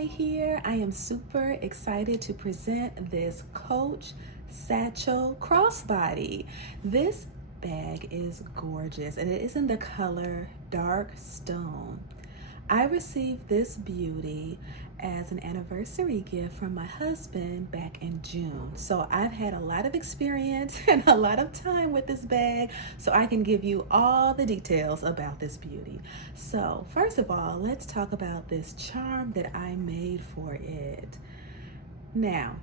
Wednesday here. I am super excited to present this Coach Satchel Crossbody. This bag is gorgeous and it is in the color Dark Stone. I received this beauty as an anniversary gift from my husband back in June. So I've had a lot of experience and a lot of time with this bag, so I can give you all the details about this beauty. So first of all, let's talk about this charm that I made for it. Now,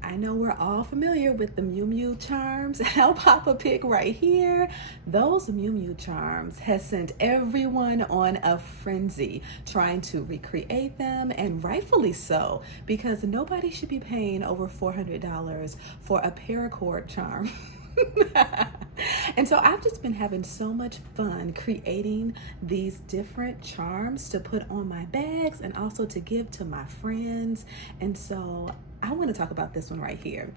I know we're all familiar with the Mew Mew charms. I'll pop a pic right here. Those Mew Mew charms has sent everyone on a frenzy trying to recreate them, and rightfully so, because nobody should be paying over $400 for a paracord charm. And so I've just been having so much fun creating these different charms to put on my bags and also to give to my friends. And so I want to talk about this one right here.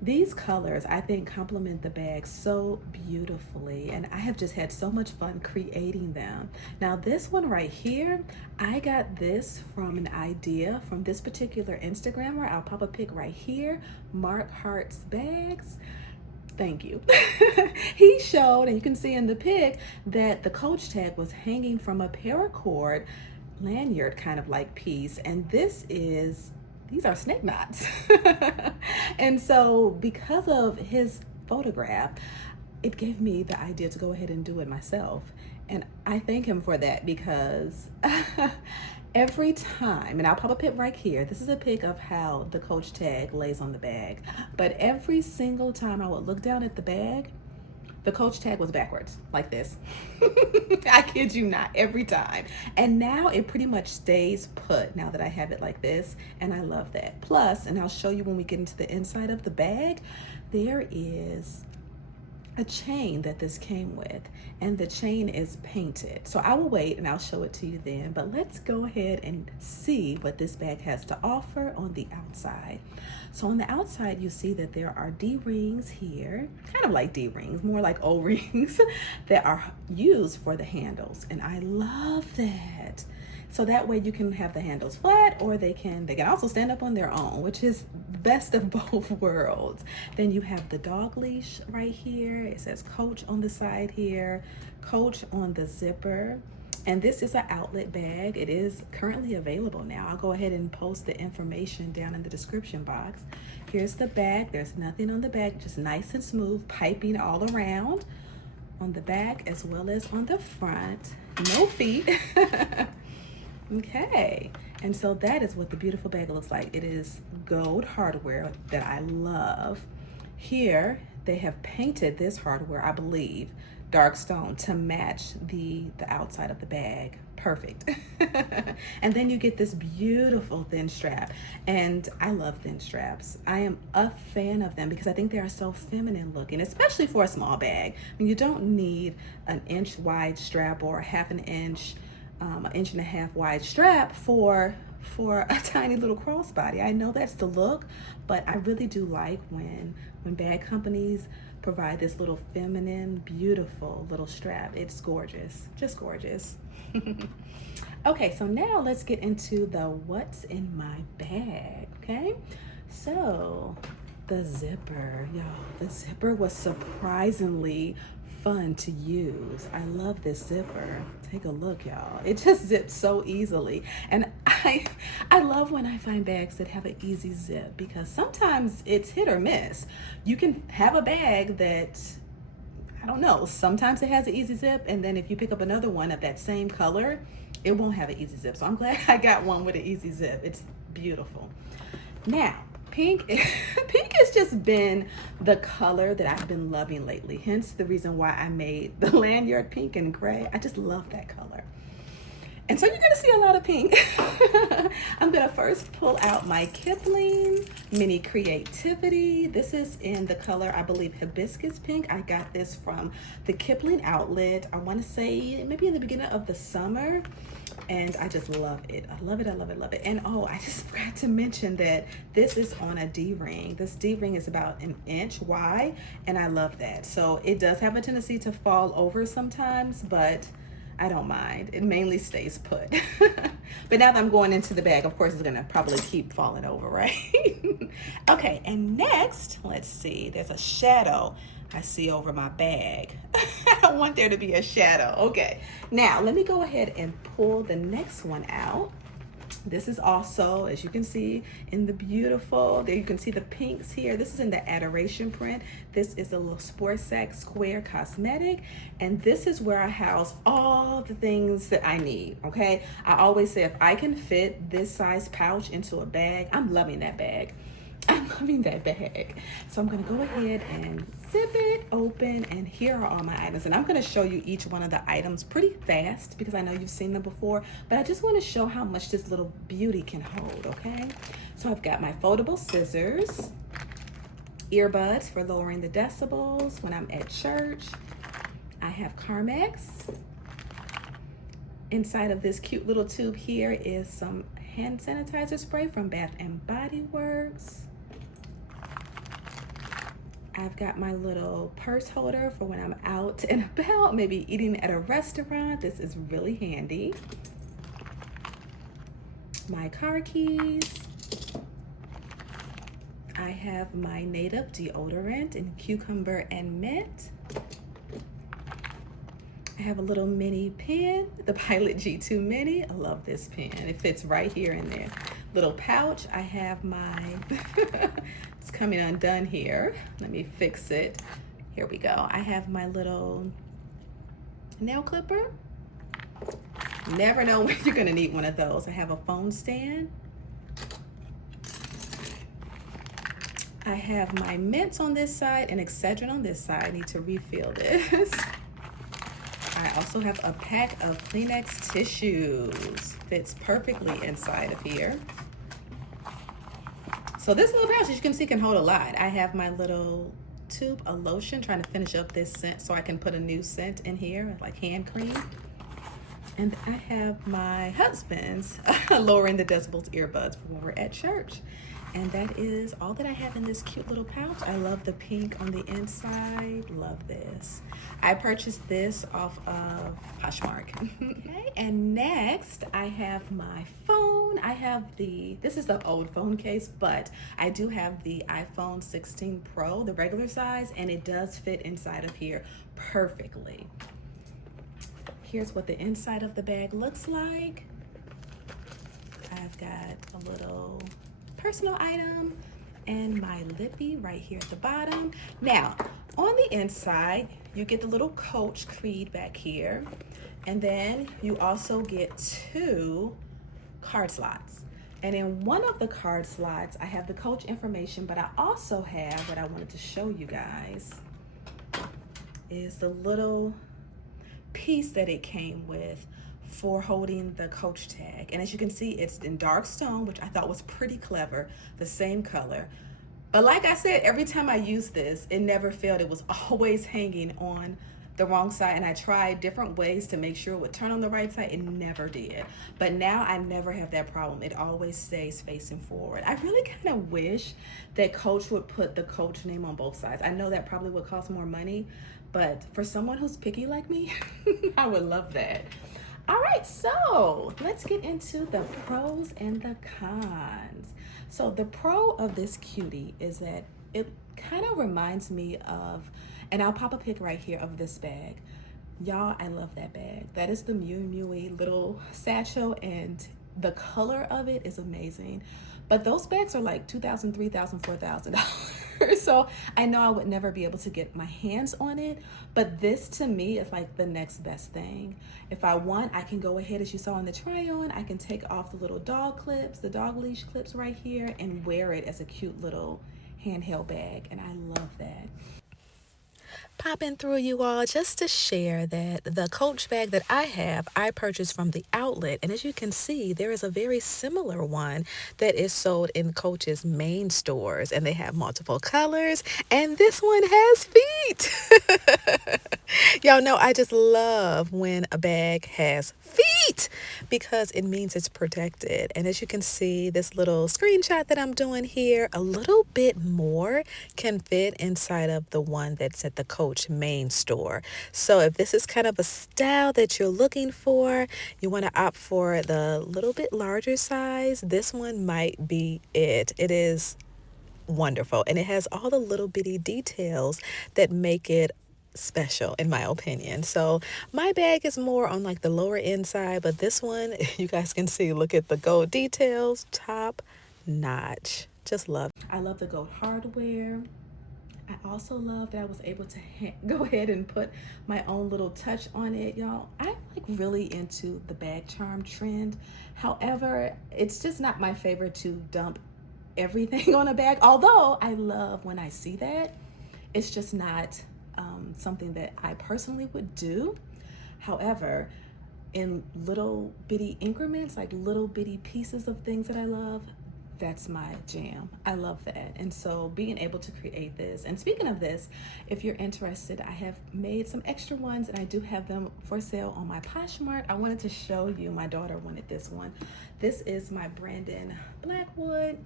These colors, I think, complement the bag so beautifully, and I have just had so much fun creating them. Now, this one right here, I got this from an idea from this particular Instagrammer. I'll pop a pic right here, Mark Hart's Bags. Thank you. He showed, and you can see in the pic, that the Coach tag was hanging from a paracord lanyard kind of like piece, and these are snake knots. And so because of his photograph, it gave me the idea to go ahead and do it myself. And I thank him for that, because every time, and I'll pop a pic right here, this is a pic of how the Coach tag lays on the bag, but every single time I would look down at the bag, the Coach tag was backwards, like this. I kid you not, every time. And now it pretty much stays put now that I have it like this, and I love that. Plus, and I'll show you when we get into the inside of the bag, there is a chain that this came with, and the chain is painted. So I will wait and I'll show it to you then, but let's go ahead and see what this bag has to offer on the outside. So on the outside, you see that there are D-rings here, kind of like D-rings, more like O-rings that are used for the handles, and I love that. So that way you can have the handles flat, or they can also stand up on their own, which is best of both worlds. Then you have the dog leash right here. It says Coach on the side here, Coach on the zipper. And this is an outlet bag. It is currently available now. I'll go ahead and post the information down in the description box. Here's the back. There's nothing on the back, just nice and smooth, piping all around on the back as well as on the front. No feet. Okay, and so that is what the beautiful bag looks like. It is gold hardware that I love. Here, they have painted this hardware, I believe, dark stone, to match the outside of the bag. Perfect. And then you get this beautiful thin strap, and I love thin straps. I am a fan of them because I think they are so feminine looking, especially for a small bag. I mean, you don't need an inch wide strap or half an inch, an inch and a half wide strap for a tiny little crossbody. I know that's the look, but I really do like when bag companies provide this little feminine, beautiful little strap. It's gorgeous, just gorgeous. Okay, so now let's get into the what's in my bag, okay? So the zipper, y'all, the zipper was surprisingly fun to use. I love this zipper. Take a look, y'all. It just zips so easily. And I love when I find bags that have an easy zip, because sometimes it's hit or miss. You can have a bag that, I don't know, sometimes it has an easy zip, and then if you pick up another one of that same color, it won't have an easy zip. So I'm glad I got one with an easy zip. It's beautiful. Now, pink has just been the color that I've been loving lately, hence the reason why I made the lanyard pink and gray. I just love that color. And so you're gonna see a lot of pink. I'm gonna first pull out my Kipling Mini Creativity. This is in the color, I believe, hibiscus pink. I got this from the Kipling outlet, I wanna say maybe in the beginning of the summer. And I just love it. I love it, I love it, love it. And oh, I just forgot to mention that this is on a D-ring. This D-ring is about an inch wide, and I love that. So it does have a tendency to fall over sometimes, but I don't mind. It mainly stays put. But now that I'm going into the bag, of course, it's gonna probably keep falling over, right? Okay, and next, let's see, there's a shadow I see over my bag. I don't want there to be a shadow. Okay, now let me go ahead and pull the next one out. This is also, as you can see, in the beautiful, there you can see the pinks here. This is in the Adoration print. This is a little Sport Sack Square Cosmetic. And this is where I house all the things that I need, okay? I always say if I can fit this size pouch into a bag, I'm loving that bag. I'm loving that bag. So I'm gonna go ahead and zip it open, and here are all my items. And I'm gonna show you each one of the items pretty fast because I know you've seen them before, but I just wanna show how much this little beauty can hold, okay? So I've got my foldable scissors, earbuds for lowering the decibels when I'm at church. I have Carmex. Inside of this cute little tube here is some hand sanitizer spray from Bath and Body Works. I've got my little purse holder for when I'm out and about, maybe eating at a restaurant. This is really handy. My car keys. I have my native deodorant in cucumber and mint. I have a little mini pen, the Pilot G2 Mini. I love this pen. It fits right here in there. Little pouch. I have my, it's coming undone here. Let me fix it. Here we go. I have my little nail clipper. Never know when you're gonna need one of those. I have a phone stand. I have my mints on this side and Excedrin on this side. I need to refill this. I also have a pack of Kleenex tissues. Fits perfectly inside of here. So this little pouch, as you can see, can hold a lot. I have my little tube of lotion, trying to finish up this scent so I can put a new scent in here, like hand cream. And I have my husband's lowering the decibels earbuds for when we're at church. And that is all that I have in this cute little pouch. I love the pink on the inside. Love this. I purchased this off of Poshmark. Okay, and next I have my phone. I have this is the old phone case, but I do have the iPhone 16 Pro, the regular size, and it does fit inside of here perfectly. Here's what the inside of the bag looks like. I've got a little personal item and my lippy right here at the bottom. Now, on the inside, you get the little Coach Creed back here, and then you also get 2 card slots. And in one of the card slots, I have the Coach information, but I also have what I wanted to show you guys is the little piece that it came with for holding the Coach tag. And as you can see, it's in dark stone, which I thought was pretty clever, the same color. But like I said, every time I used this, it never failed. It was always hanging on the wrong side, and I tried different ways to make sure it would turn on the right side. It never did. But now I never have that problem. It always stays facing forward. I really kind of wish that Coach would put the Coach name on both sides. I know that probably would cost more money, but for someone who's picky like me, I would love that. All right, so let's get into the pros and the cons. So the pro of this cutie is that it kind of reminds me of, and I'll pop a pic right here of this bag. Y'all, I love that bag. That is the Mew Mewy little satchel, and the color of it is amazing. But those bags are like $2,000, $3,000, $4,000. So I know I would never be able to get my hands on it, but this to me is like the next best thing. If I want, I can go ahead, as you saw in the try on, I can take off the little dog clips, the dog leash clips right here, and wear it as a cute little handheld bag, and I love that. Popping through, you all, just to share that the Coach bag that I have, I purchased from the outlet. And as you can see, there is a very similar one that is sold in Coach's main stores, and they have multiple colors, and this one has feet. Y'all know I just love when a bag has feet because it means it's protected. And as you can see, this little screenshot that I'm doing here, a little bit more can fit inside of the one that's at the Coach Coach main store. So if this is kind of a style that you're looking for, you want to opt for the little bit larger size, this one might be it. It is wonderful, and it has all the little bitty details that make it special in my opinion. So my bag is more on like the lower end side, but this one, you guys can see, look at the gold details, top notch. Just love. I love the gold hardware. I also love that I was able to go ahead and put my own little touch on it, y'all. I'm like really into the bag charm trend. However, it's just not my favorite to dump everything on a bag, although I love when I see that. It's just not something that I personally would do. However, in little bitty increments, like little bitty pieces of things that I love, that's my jam. I love that. And so being able to create this, and speaking of this, if you're interested, I have made some extra ones and I do have them for sale on my Poshmark. I wanted to show you, my daughter wanted this one. This is my Brandon Blackwood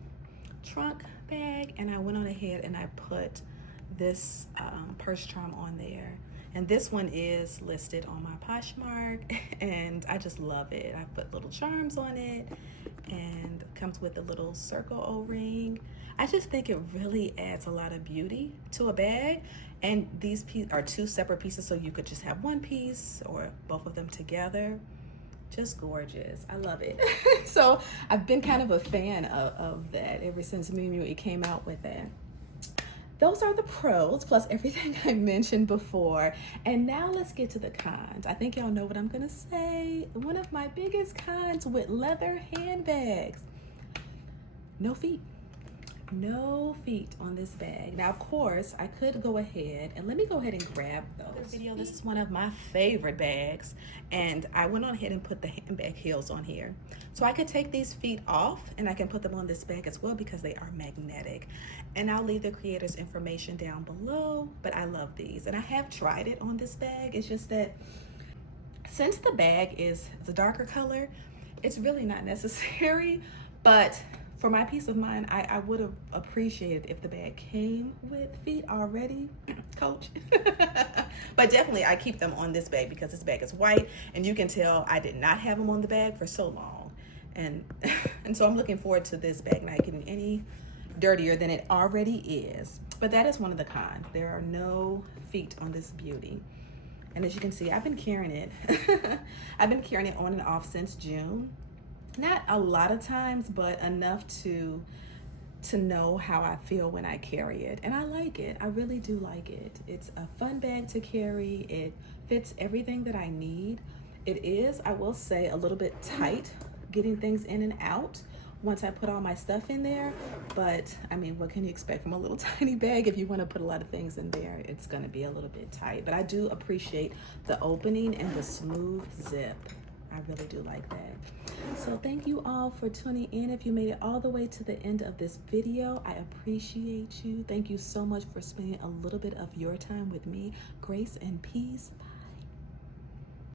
trunk bag, and I went on ahead and I put this purse charm on there, and this one is listed on my Poshmark, and I just love it. I put little charms on it, and comes with a little circle O-ring. I just think it really adds a lot of beauty to a bag, and these are two separate pieces, so you could just have one piece or both of them together. Just gorgeous. I love it. So I've been kind of a fan of that ever since Miu came out with that. Those are the pros, plus everything I mentioned before. And now let's get to the cons. I think y'all know what I'm gonna say. One of my biggest cons with leather handbags: no feet. No feet on this bag. Now, of course, I could go ahead and let me go ahead and grab those. This is one of my favorite bags, and I went on ahead and put the handbag heels on here. So I could take these feet off and I can put them on this bag as well because they are magnetic. And I'll leave the creator's information down below, but I love these. And I have tried it on this bag. It's just that since the bag is a darker color, it's really not necessary, but for my peace of mind, I would have appreciated if the bag came with feet already, Coach. But definitely I keep them on this bag because this bag is white, and you can tell I did not have them on the bag for so long. And so I'm looking forward to this bag not getting any dirtier than it already is. But that is one of the cons. There are no feet on this beauty. And as you can see, I've been carrying it. I've been carrying it on and off since June. Not a lot of times, but enough to know how I feel when I carry it. And I like it. I really do like it. It's a fun bag to carry. It fits everything that I need. It is, I will say, a little bit tight getting things in and out once I put all my stuff in there. But I mean, what can you expect from a little tiny bag? If you want to put a lot of things in there, it's going to be a little bit tight. But I do appreciate the opening and the smooth zip. I really do like that. So thank you all for tuning in. If you made it all the way to the end of this video, I appreciate you. Thank you so much for spending a little bit of your time with me. Grace and peace. Bye.